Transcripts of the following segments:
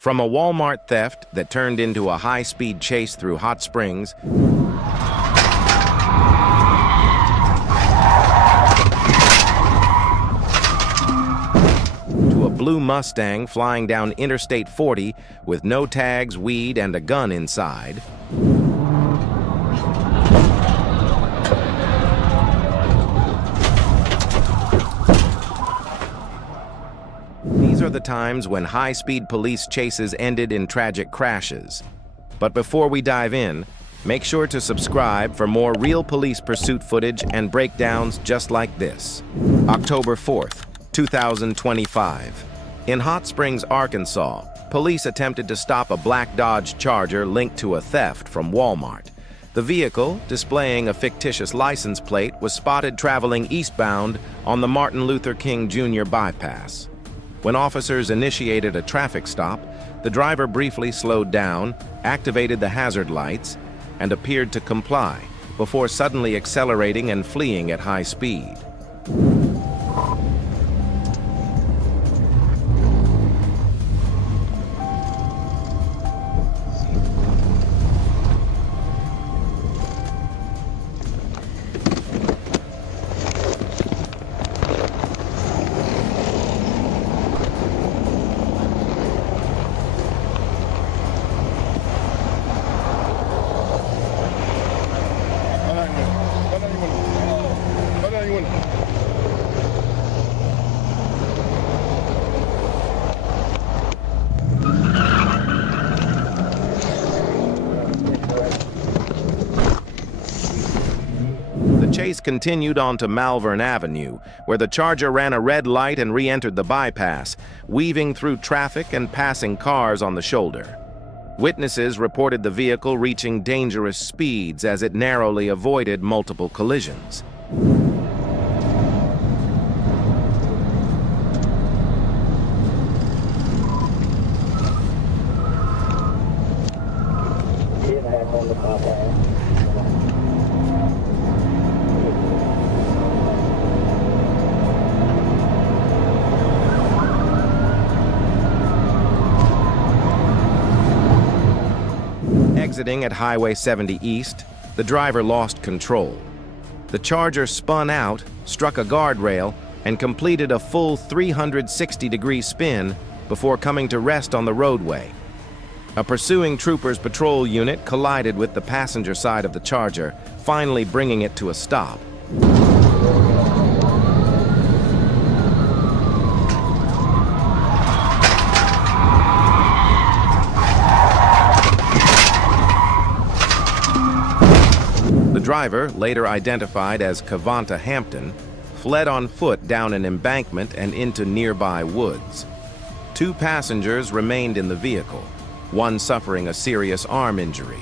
From a Walmart theft that turned into a high-speed chase through Hot Springs, to a blue Mustang flying down Interstate 40 with no tags, weed, and a gun inside, these are the times when high-speed police chases ended in tragic crashes. But before we dive in, make sure to subscribe for more real police pursuit footage and breakdowns just like this. October 4th, 2025. In Hot Springs, Arkansas, police attempted to stop a black Dodge Charger linked to a theft from Walmart. The vehicle, displaying a fictitious license plate, was spotted traveling eastbound on the Martin Luther King Jr. bypass. When officers initiated a traffic stop, the driver briefly slowed down, activated the hazard lights, and appeared to comply before suddenly accelerating and fleeing at high speed. The chase continued on to Malvern Avenue, where the Charger ran a red light and re-entered the bypass, weaving through traffic and passing cars on the shoulder. Witnesses reported the vehicle reaching dangerous speeds as it narrowly avoided multiple collisions. Exiting at Highway 70 East, the driver lost control. The Charger spun out, struck a guardrail, and completed a full 360-degree spin before coming to rest on the roadway. A pursuing trooper's patrol unit collided with the passenger side of the Charger, finally bringing it to a stop. The driver, later identified as Cavanta Hampton, fled on foot down an embankment and into nearby woods. 2 passengers remained in the vehicle, one suffering a serious arm injury.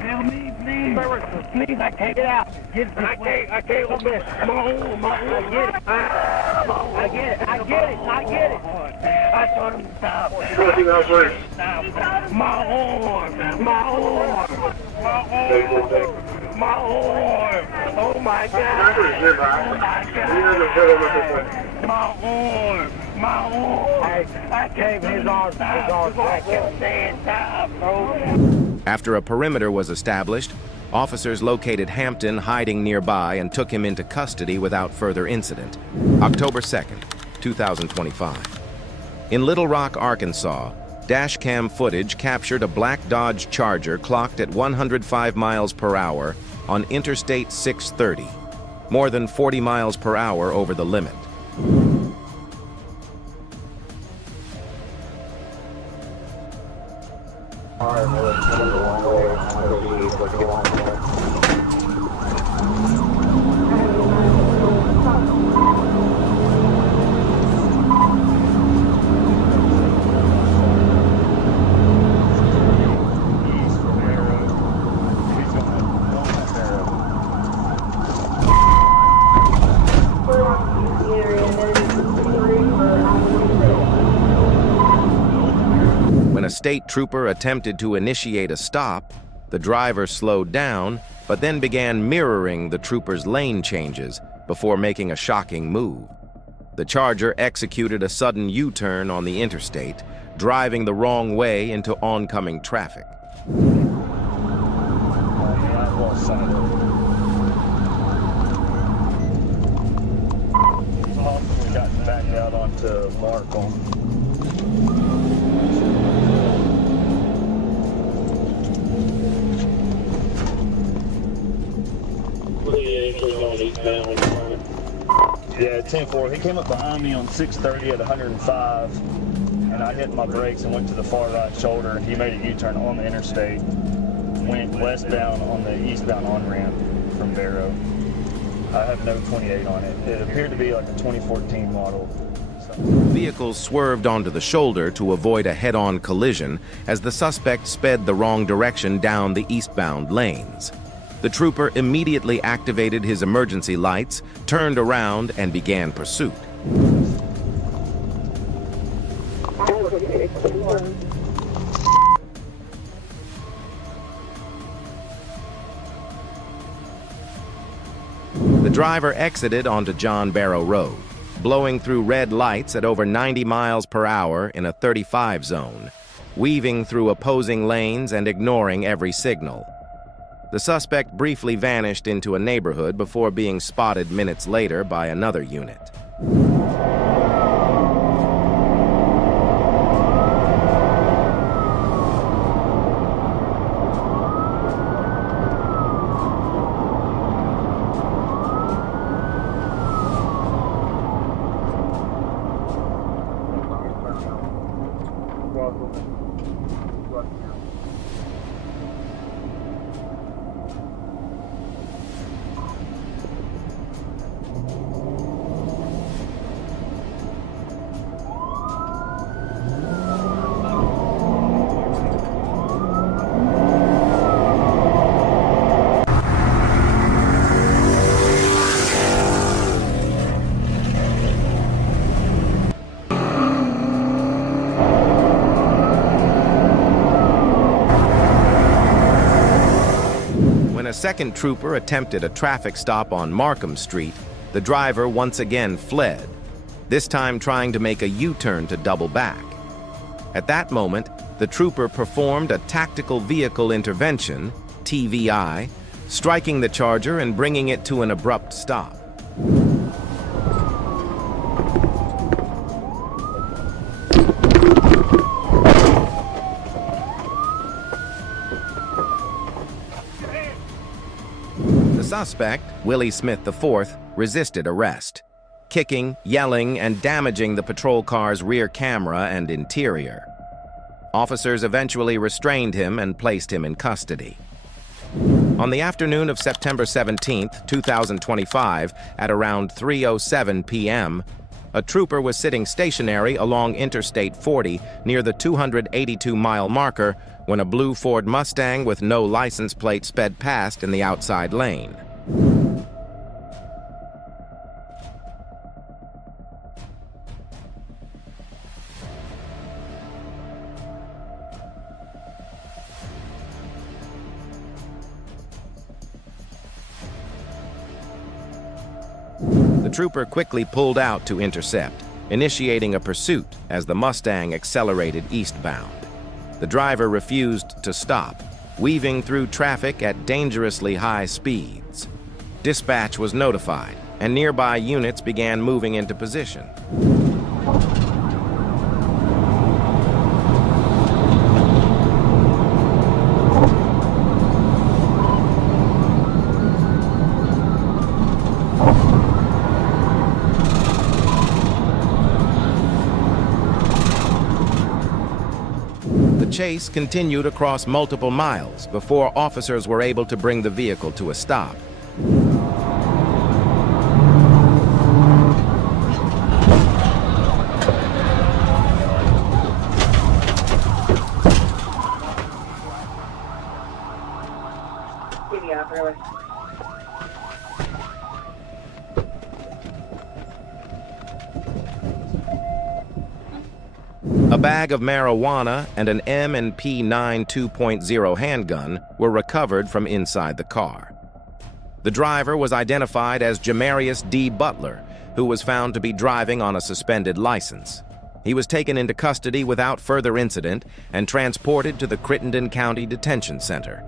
Help me, please. Please, I can't get out. I can't open it. Come on, I get it. I get it. I told him to stop. My arm. Oh my God. My arm. I came his arm back. After a perimeter was established, officers located Hampton hiding nearby and took him into custody without further incident. October 2nd, 2025. In Little Rock, Arkansas, dashcam footage captured a black Dodge Charger clocked at 105 miles per hour on Interstate 630, more than 40 miles per hour over the limit. a state trooper attempted to initiate a stop, the driver slowed down, but then began mirroring the trooper's lane changes before making a shocking move. The Charger executed a sudden U-turn on the interstate, driving the wrong way into oncoming traffic. We got back out onto Markham. Yeah, 10-4. He came up behind me on 630 at 105, and I hit my brakes and went to the far right shoulder. He made a U-turn on the interstate, went westbound on the eastbound on-ramp from Barrow. I have no 28 on it. It appeared to be like a 2014 model. Vehicles swerved onto the shoulder to avoid a head-on collision as the suspect sped the wrong direction down the eastbound lanes. The trooper immediately activated his emergency lights, turned around, and began pursuit. The driver exited onto John Barrow Road, blowing through red lights at over 90 miles per hour in a 35 zone, weaving through opposing lanes and ignoring every signal. The suspect briefly vanished into a neighborhood before being spotted minutes later by another unit. A second trooper attempted a traffic stop on Markham Street, the driver once again fled, this time trying to make a U-turn to double back. At that moment, the trooper performed a tactical vehicle intervention, TVI, striking the Charger and bringing it to an abrupt stop. The suspect, Willie Smith IV, resisted arrest, kicking, yelling, and damaging the patrol car's rear camera and interior. Officers eventually restrained him and placed him in custody. On the afternoon of September 17, 2025, at around 3:07 p.m., a trooper was sitting stationary along Interstate 40 near the 282-mile marker when a blue Ford Mustang with no license plate sped past in the outside lane. The trooper quickly pulled out to intercept, initiating a pursuit as the Mustang accelerated eastbound. The driver refused to stop, weaving through traffic at dangerously high speeds. Dispatch was notified, and nearby units began moving into position. The chase continued across multiple miles before officers were able to bring the vehicle to a stop. A bag of marijuana and an M&P 9 2.0 handgun were recovered from inside the car. The driver was identified as Jamarius D. Butler, who was found to be driving on a suspended license. He was taken into custody without further incident and transported to the Crittenden County Detention Center.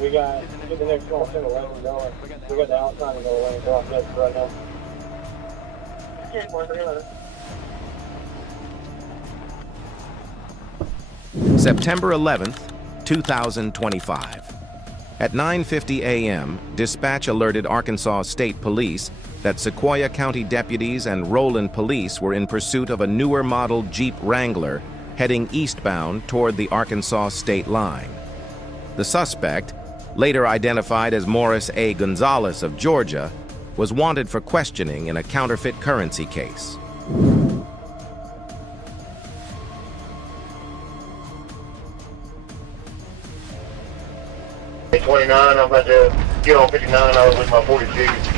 We got the next call center lane going. We got the outside of the lane blocked up right now. September 11th, 2025. At 9:50 a.m., dispatch alerted Arkansas State Police that Sequoyah County deputies and Roland police were in pursuit of a newer model Jeep Wrangler heading eastbound toward the Arkansas state line. The suspect, later identified as Morris A. Gonzalez of Georgia, was wanted for questioning in a counterfeit currency case. Hey, 29, I'm about to get on 59. I was with my 42.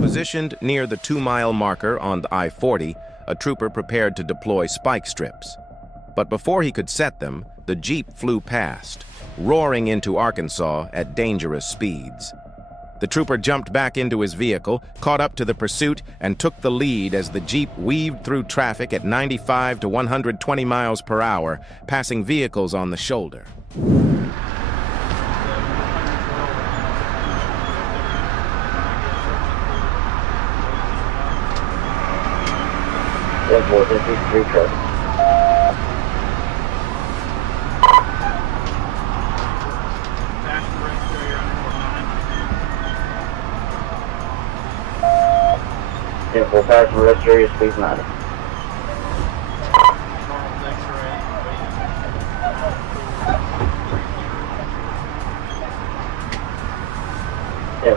Positioned near the 2-mile marker on the I-40, a trooper prepared to deploy spike strips. But before he could set them, the Jeep flew past, roaring into Arkansas at dangerous speeds. The trooper jumped back into his vehicle, caught up to the pursuit, and took the lead as the Jeep weaved through traffic at 95 to 120 miles per hour, passing vehicles on the shoulder. Yeah, full passenger rest area, speed 90. Yeah,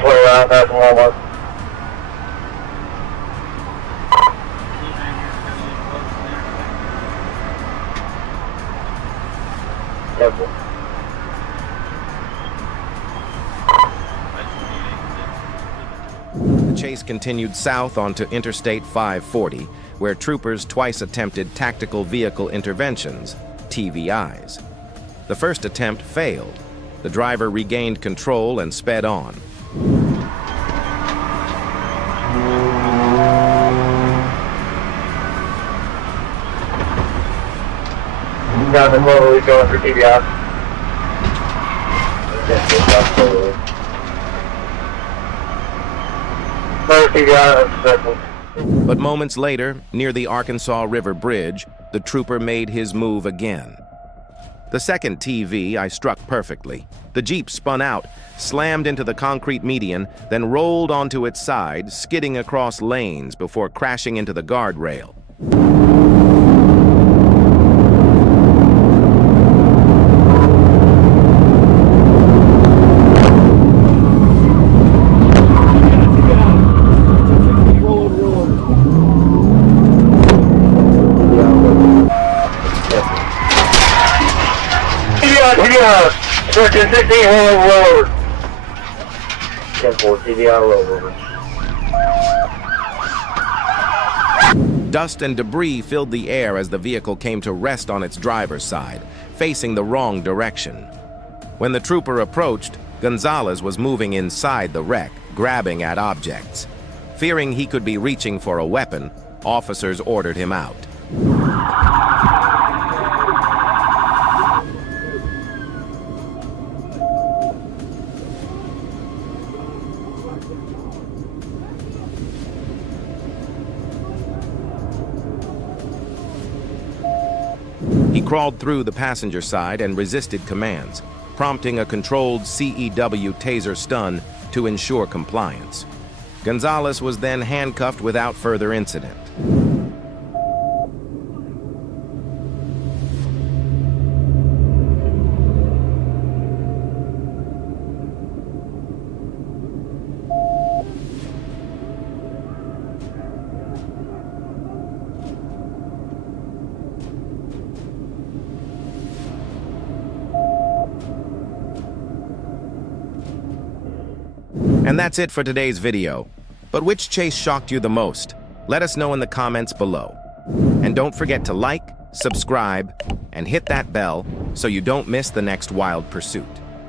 29, passing Walmart. Yeah, The chase continued south onto Interstate 540, where troopers twice attempted tactical vehicle interventions, TVIs. The first attempt failed. The driver regained control and sped on. Down the road, going for TBI. But moments later, near the Arkansas River Bridge, the trooper made his move again. The second TV I struck perfectly. The Jeep spun out, slammed into the concrete median, then rolled onto its side, skidding across lanes before crashing into the guardrail. Section 16 rollover. 10-4 TVI rollover. Dust and debris filled the air as the vehicle came to rest on its driver's side, facing the wrong direction. When the trooper approached, Gonzalez was moving inside the wreck, grabbing at objects. Fearing he could be reaching for a weapon, officers ordered him out. He crawled through the passenger side and resisted commands, prompting a controlled CEW taser stun to ensure compliance. Gonzalez was then handcuffed without further incident. And that's it for today's video. But which chase shocked you the most? Let us know in the comments below. And don't forget to like, subscribe, and hit that bell so you don't miss the next wild pursuit.